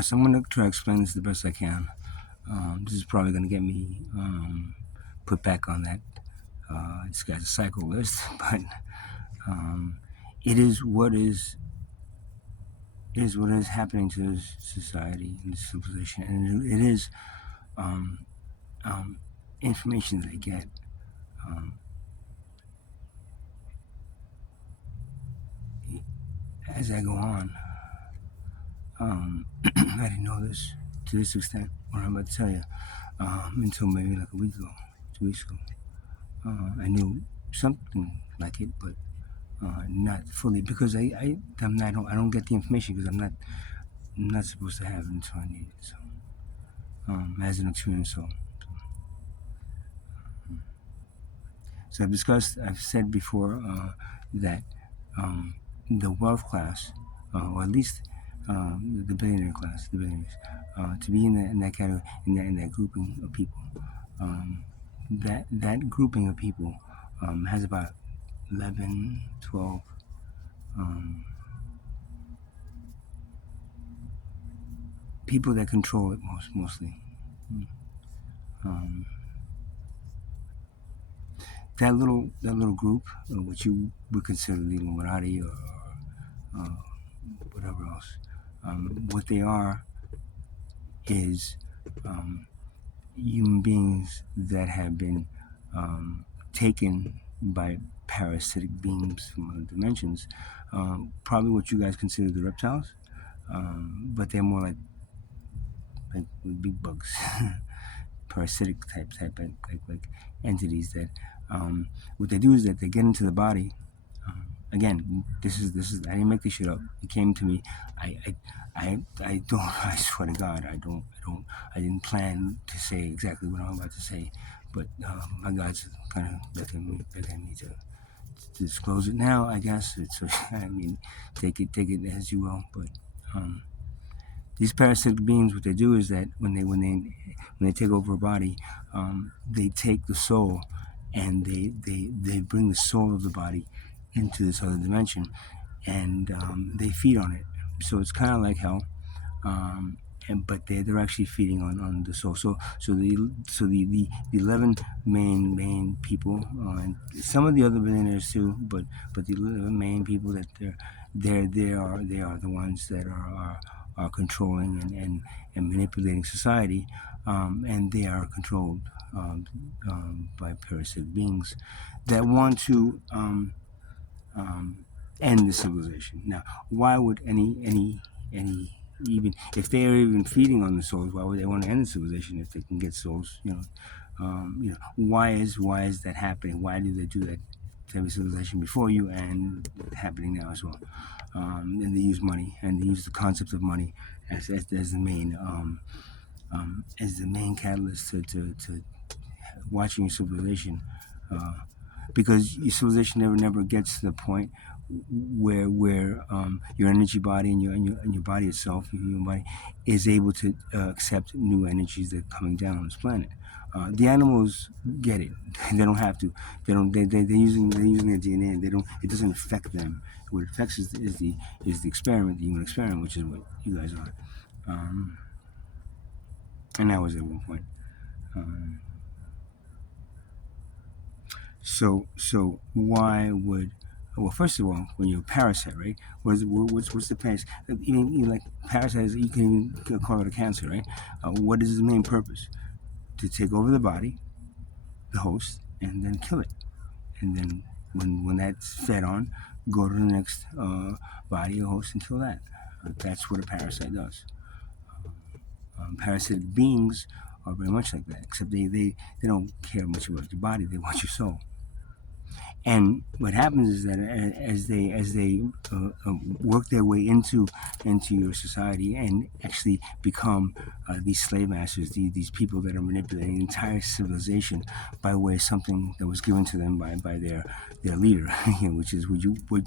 So I'm going to try to explain this the best I can. This is probably going to get me put back on that. This guy's a psycho list, but um, it is what is it is what is happening to this society and this civilization, and it is um, um, information that I get um, as I go on. I didn't know this to this extent, what I'm about to tell you, until maybe like a week ago, 2 weeks ago. I knew something like it, but not fully because I don't get the information because I'm not supposed to have it until I need it. So as an experienced soul. So I've said before that um, the wealth class, or at least the billionaire class, the billionaires, to be in that category, in that grouping of people, um, that grouping of people has about 11, 12 people that control it mostly. Um, that little group, which you would consider the Illuminati or uh, whatever else, what they are is um, human beings that have been taken by parasitic beings from other dimensions. Probably what you guys consider the reptiles, but they're more like big bugs, parasitic like entities that what they do is that they get into the body. Again, this is I didn't make this shit up. It came to me. I I I don't. I swear to God, I didn't plan to say exactly what I'm about to say, but my God's kind of begging me to disclose it now. I guess it's. I mean, take it as you will. But these parasitic beings, what they do is that when they take over a body, they take the soul, and they bring the soul of the body into this other dimension, and they feed on it. So it's kind of like hell, but they're actually feeding on the soul. The 11 main people, and some of the other billionaires too, but the 11 main people that they are the ones that are controlling and manipulating society, and they are controlled by parasitic beings that want to end the civilization. Now, why would any even if they are even feeding on the souls, why would they want to end the civilization if they can get souls? Why is that happening? Why do they do that to every civilization before you and happening now as well? And they use money, and they use the concept of money as the main catalyst to watching your civilization, because your civilization never gets to the point where your energy body and your body itself, your human body, is able to accept new energies that are coming down on this planet. The animals get it; they don't have to. They don't. They're using their DNA. And they don't. It doesn't affect them. What affects is the experiment, the human experiment, which is what you guys are. Um, and that was at one point. Um, so why would, well, first of all, when you're a parasite, right? What's the parasite? Even like parasites, you can even call it a cancer, right? What is its main purpose? To take over the body, the host, and then kill it. And then when that's fed on, go to the next body or host and kill that. That's what a parasite does. Parasitic beings are very much like that, except they don't care much about your body. They want your soul. And what happens is that as they work their way into your society and actually become these slave masters, these people that are manipulating the entire civilization by way of something that was given to them by their leader, which is what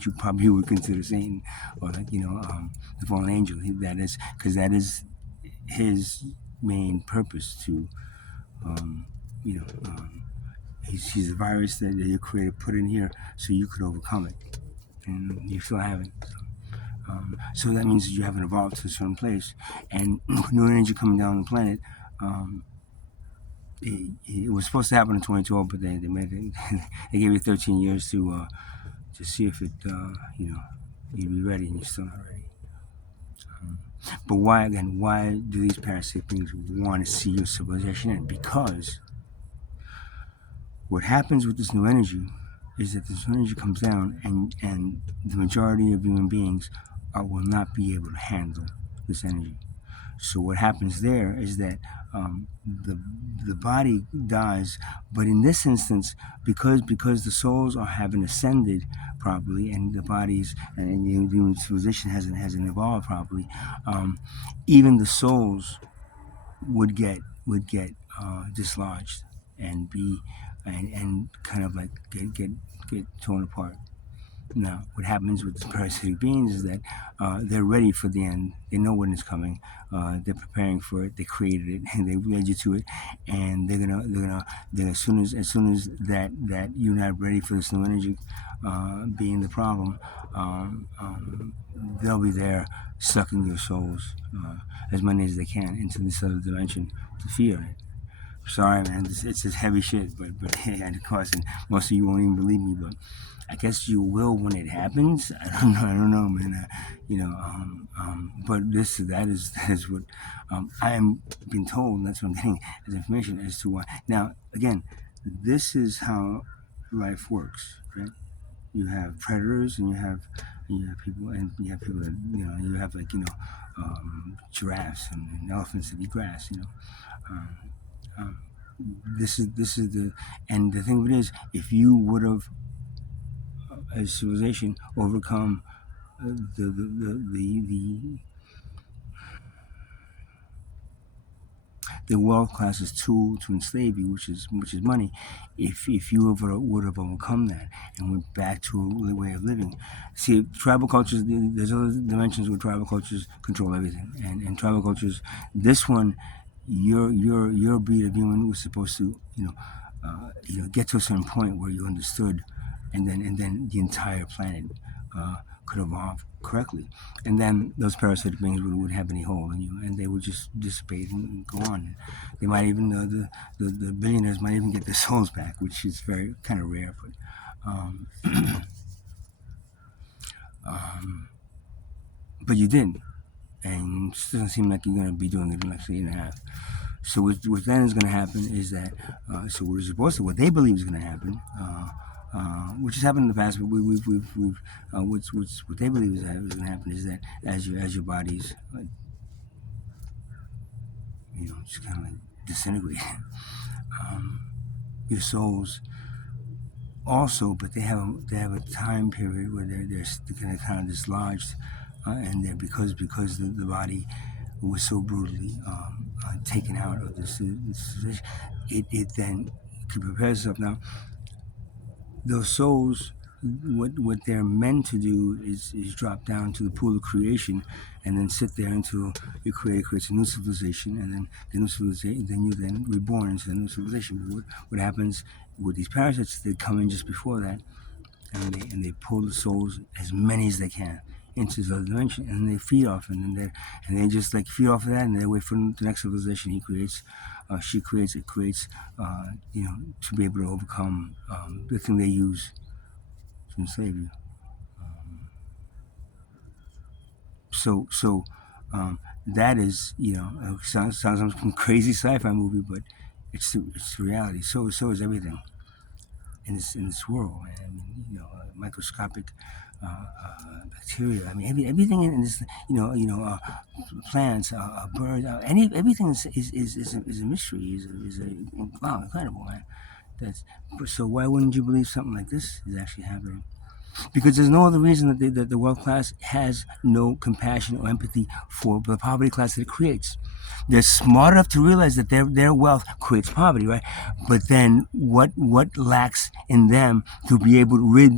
you probably would consider Satan, or the fallen angel. That is because that is his main purpose to um, you know. He's a virus that your creator put in here so you could overcome it, and you still haven't. So that means that you haven't evolved to a certain place. And new energy coming down the planet, um, it was supposed to happen in 2012, but they made it. They gave you 13 years to see if it, you'd be ready, and you're still not ready. But why, again, why do these parasitic beings want to see your civilization end? Because what happens with this new energy is that this new energy comes down, and the majority of human beings will not be able to handle this energy. So what happens there is that the body dies, but in this instance, because the souls haven't ascended properly, and the bodies and the human civilization hasn't evolved properly, even the souls would get dislodged and be and kind of like get torn apart. Now, what happens with the parasitic beings is that they're ready for the end. They know when it's coming. They're preparing for it. They created it, and they led you to it. And they're as soon as that you're not ready for this new energy being the problem, they'll be there sucking your souls as many as they can into this other dimension to fear it. Sorry, man, it's just heavy shit, but and of course, and most of you won't even believe me, but I guess you will when it happens. I don't know, man. But that is what I am being told. And that's what I'm getting as information as to why. Now, again, this is how life works, right? You have predators, and you have people, and you have people that you have like giraffes and elephants that eat grass, this is the and the thing of it is, if you would have as civilization overcome the wealth class's tool to enslave you, which is money. If you would have overcome that and went back to a way of living, see, tribal cultures. There's other dimensions where tribal cultures control everything, and tribal cultures. This one, your breed of human was supposed to get to a certain point where you understood, and then the entire planet could evolve correctly, and then those parasitic beings wouldn't have any hold on you, and they would just dissipate and go on. They might even the billionaires might even get their souls back, which is very kind of rare, but but you didn't, and it doesn't seem like you're going to be doing it in the next 8.5. So what then is going to happen is that what they believe is going to happen, which has happened in the past, but what they believe is going to happen is that as your bodies just kind of like disintegrate, your souls also, but they have a time period where they're kind of dislodged, and they're because the body was so brutally taken out of this it then could prepare itself. Now, those souls, what they're meant to do is drop down to the pool of creation, and then sit there until your creator creates a new civilization, and then the new civilization, then you then reborn into the new civilization. What happens with these parasites? They come in just before that, and they pull the souls, as many as they can, into the other dimension, and then they feed off, and they just like feed off of that, and they wait for the next civilization he creates, she creates, it creates, to be able to overcome the thing they use to enslave you. So that is, it sounds like some crazy sci-fi movie, but it's reality. So is everything in this world. I mean, microscopic bacteria. I mean, everything in this, plants, birds, everything is a mystery. Wow, incredible, man. So why wouldn't you believe something like this is actually happening? Because there's no other reason that the wealth class has no compassion or empathy for the poverty class that it creates. They're smart enough to realize that their wealth creates poverty, right? But then what lacks in them to be able to rid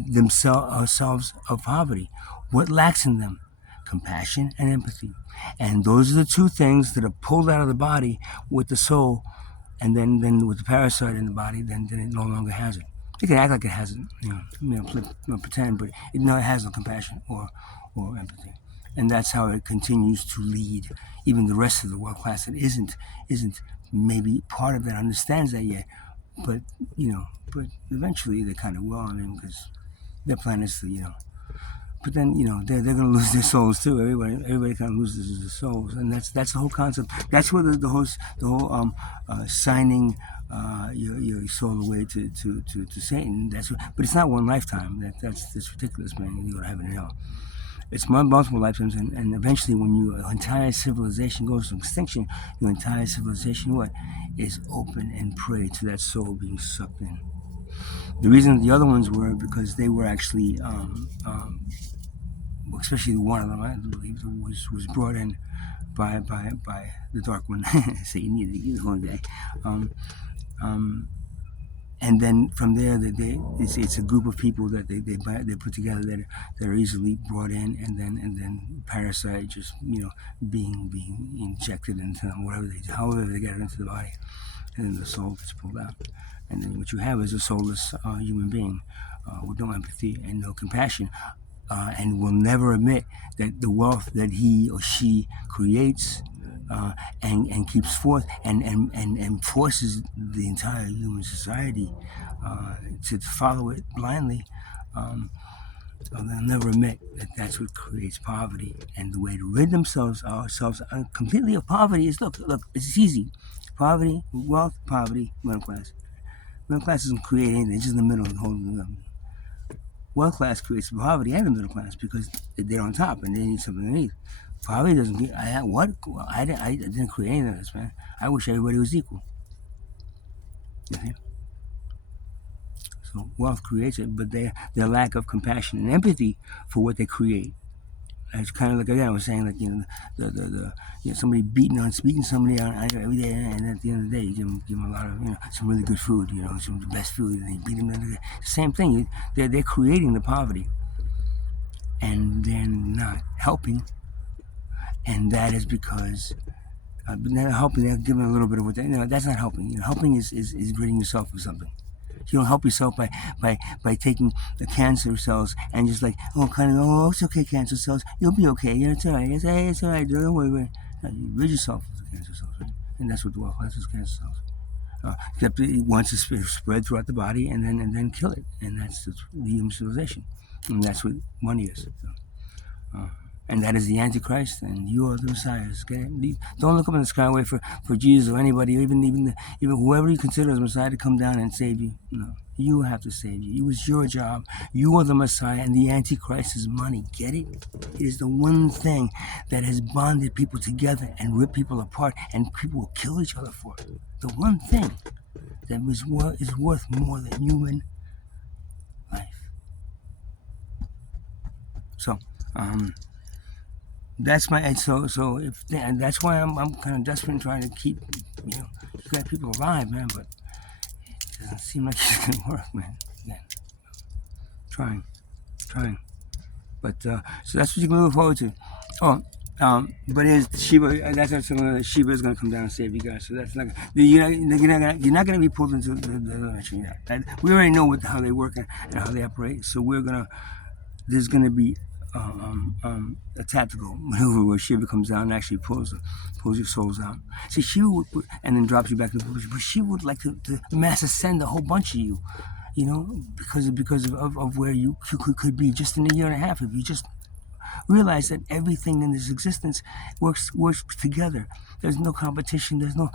ourselves of poverty? What lacks in them? Compassion and empathy. And those are the two things that are pulled out of the body with the soul, and then with the parasite in the body, then it no longer has it. It can act like it hasn't, pretend, but it has no compassion or empathy. and that's how it continues to lead even the rest of the world class that isn't maybe part of that understands that yet, but but eventually they kind of will. I mean, because their plan is to but then they're going to lose their souls too. Everybody kind of loses their souls, and that's the whole concept. That's where the whole signing your soul away to Satan. But it's not one lifetime. That's ridiculous, man. You go to heaven and hell. It's multiple lifetimes, and eventually, when your entire civilization goes to extinction, your entire civilization is open and prey to that soul being sucked in. The reason the other ones were because they were actually, especially one of them, I believe, was brought in by the Dark One, Satan, either one day. And then from there, it's a group of people that they put together that are easily brought in, and then parasite just being injected into them, however they get it into the body, and then the soul gets pulled out, and then what you have is a soulless human being with no empathy and no compassion, and will never admit that the wealth that he or she creates and keeps forth and forces the entire human society to follow it blindly, they'll never admit that that's what creates poverty. And the way to rid ourselves completely of poverty is look, it's easy. Poverty, wealth, poverty, middle class. Middle class doesn't create anything; it's just in the middle of the whole. Wealth class creates poverty and the middle class because they're on top and they need something underneath. Poverty doesn't get. I didn't create any of this, man. I wish everybody was equal. Okay? So wealth creates it, but their lack of compassion and empathy for what they create. It's kind of like, again, I was saying, like, somebody beating somebody on every day, and at the end of the day, you give them a lot of, some really good food, some of the best food, and they beat them. Same thing. They're creating the poverty, and they're not helping, and that is because they're helping. They're giving a little bit of what that's not helping. Helping is ridding yourself of something. You don't help yourself by taking the cancer cells and just like, it's okay, cancer cells, you'll be okay, it's all right, it's all right, don't worry. You rid yourself of the cancer cells, right? And that's what the wealth class is, cancer cells. Except it wants to spread throughout the body and then kill it, and that's the human civilization, and that's what money is. So, and that is the Antichrist, and you are the Messiah. Okay? Don't look up in the sky and wait for Jesus or anybody, even whoever you consider as Messiah to come down and save you. No, you have to save you. It was your job. You are the Messiah, and the Antichrist is money. Get it? It is the one thing that has bonded people together and ripped people apart, and people will kill each other for it. The one thing that is worth more than human life. So, that's and that's why I'm kind of desperate trying to keep you got people alive, man, but it doesn't seem like it's gonna work, man. Again, trying, but so that's what you can look forward to. But is Shiva? That's something that Shiva is gonna come down and save you guys. So that's you're not gonna be pulled into the dimension yet. We already know how they work and how they operate. So there's gonna be a tactical maneuver where Shiva comes down and actually pulls your souls out. See, Shiva would, and then drops you back to the position. But Shiva would like to mass ascend a whole bunch of you, because of where you could be just in a year and a half if you just realize that everything in this existence works together. There's no competition. There's no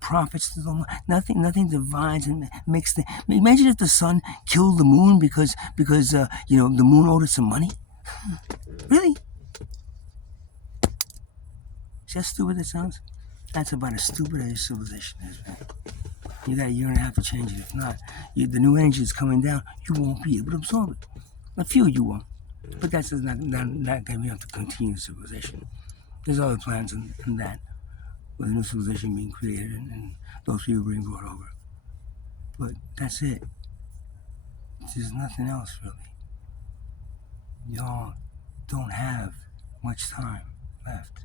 profits. There's nothing divides and makes the. Imagine if the sun killed the moon because the moon owed it some money. Really? See how stupid that sounds? That's about as stupid as civilization is, man. You got a year and a half to change it. If not, the new energy is coming down. You won't be able to absorb it. A few you won't. But that's not going to be enough to continue civilization. There's other plans in that, with a new civilization being created and those people being brought over. But that's it. There's nothing else, really. Y'all don't have much time left.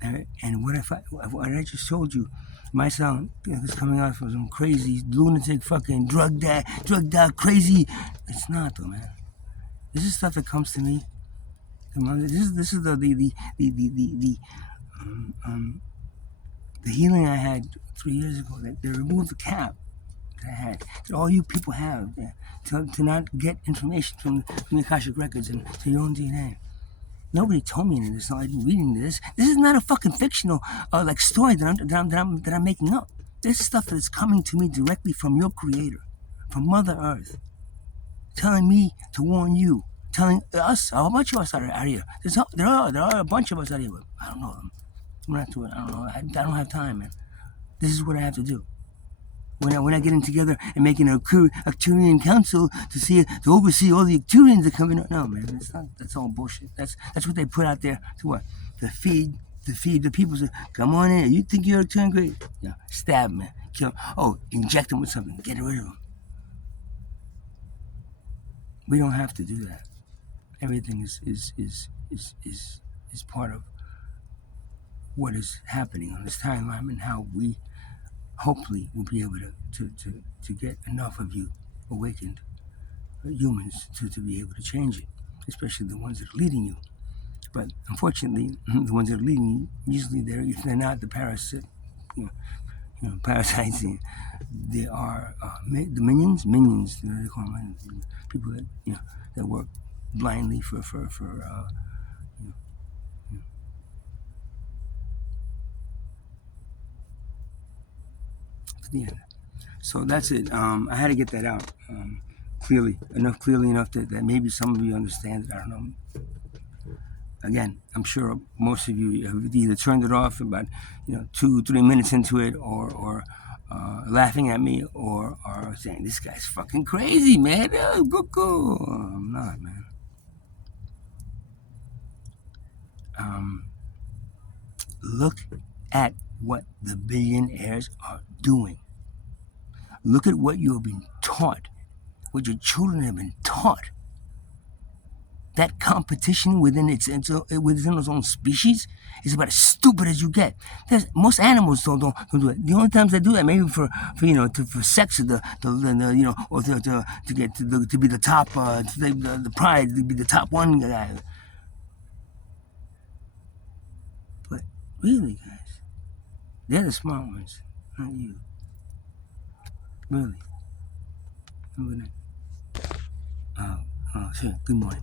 And what I just told you might sound it's coming out from some crazy lunatic fucking drugged out crazy. It's not though, man. This is stuff that comes to me This is the healing I had 3 years ago. That they removed the cap that I had. That all you people have to not get information from the Akashic records and to your own DNA. Nobody told me any of this. So I'm reading this. This is not a fucking fictional like story that I'm making up. This stuff is coming to me directly from your Creator, from Mother Earth, telling me to warn you, telling us, a bunch of us out here. There are a bunch of us out here. I don't know them. I'm not doing. I don't know. I don't have time, man. This is what I have to do. We're not getting together and making an Arcturian council to oversee all the Arcturians that come in. No, man, that's not. That's all bullshit. That's what they put out there to what? To feed the people. So, come on in. You think you're Arcturian? Great. Yeah, stab them, man. Kill them. Oh, inject them with something. Get rid of them. We don't have to do that. Everything is part of what is happening on this timeline and how we hopefully will be able to get enough of you awakened humans to be able to change it, especially the ones that are leading you. But unfortunately, the ones that are leading you, usually if they're not the parasites, they are the minions, they call them, people that that work blindly for the end. So that's it. I had to get that out clearly enough that maybe some of you understand it. I don't know. Again, I'm sure most of you have either turned it off about 2-3 minutes into it, or laughing at me, or saying this guy's fucking crazy, man. Go. I'm not, man. Look at what the billionaires are doing. Look at what you have been taught, what your children have been taught. That competition within its own species is about as stupid as you get. Most animals don't do it. The only times they do that, maybe for sex, or or to get to be the top, the pride, to be the top one guy. But really, guys, they're the smart ones, not you. Really. Good night. Sure. Good morning.